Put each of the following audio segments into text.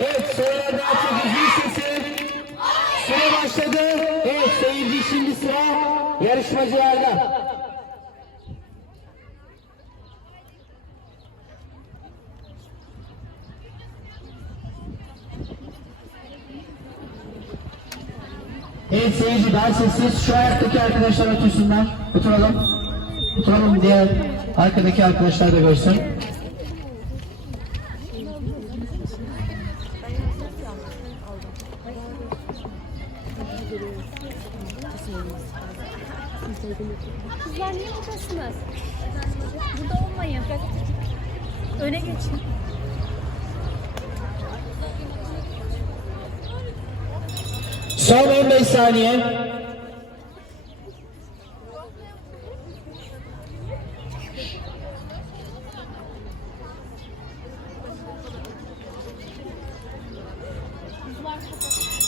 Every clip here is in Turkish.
Evet sorular daha çok hızlı sesi. Süre başladı. Evet seyirci şimdi sıra yarışmacılarda. Evet seyirci daha sessiz. Şu ayaktaki arkadaşlar otursunlar. Oturalım. Oturalım diğer arkadaki arkadaşlar da görsün. Kızlar niye buradasınız? Burada olmayın. Öne geçin. Son 15 saniye.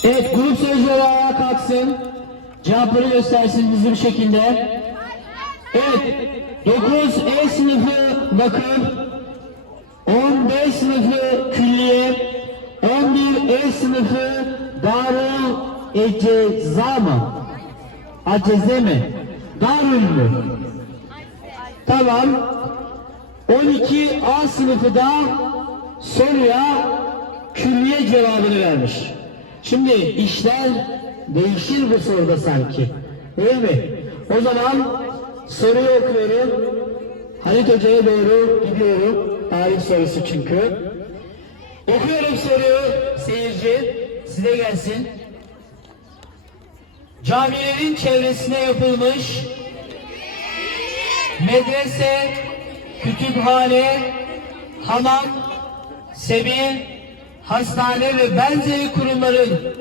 Evet grup sözleri ayağa kalksın. Cevapları göstersin hızlı bir şekilde. Evet 9 E sınıfı vakıf 10 B sınıfı külliye 11 E sınıfı Darul Ecezama Aceze mi? Darül mü? Tamam 12 A sınıfı da soruya külliye cevabını vermiş. Şimdi işler değişir bu soruda sanki. Değil mi? O zaman soruyu okuyorum. Halit Hoca'ya doğru gidiyorum. Tarih sorusu çünkü. Okuyorum soruyu seyirci. Size gelsin. Camilerin çevresine yapılmış medrese, kütüphane, hamam, sebil, hastane ve benzeri kurumların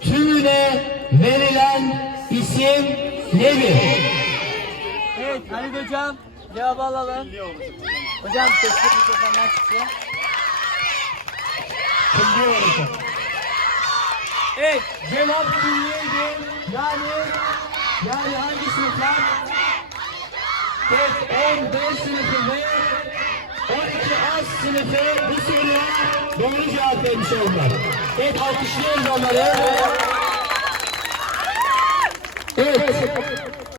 tümüne verilen isim nedir? Evet Halil Hocam cevabı alalım. Hocam sesli mikrofondan çıksın. Evet cevap külliyeydi. Yani yani hangi sınıflar? Evet 10 B sınıfı ve 12 A sınıfı bu soruya doğru cevap vermiş oldular. Evet alkışlıyoruz onları. Evet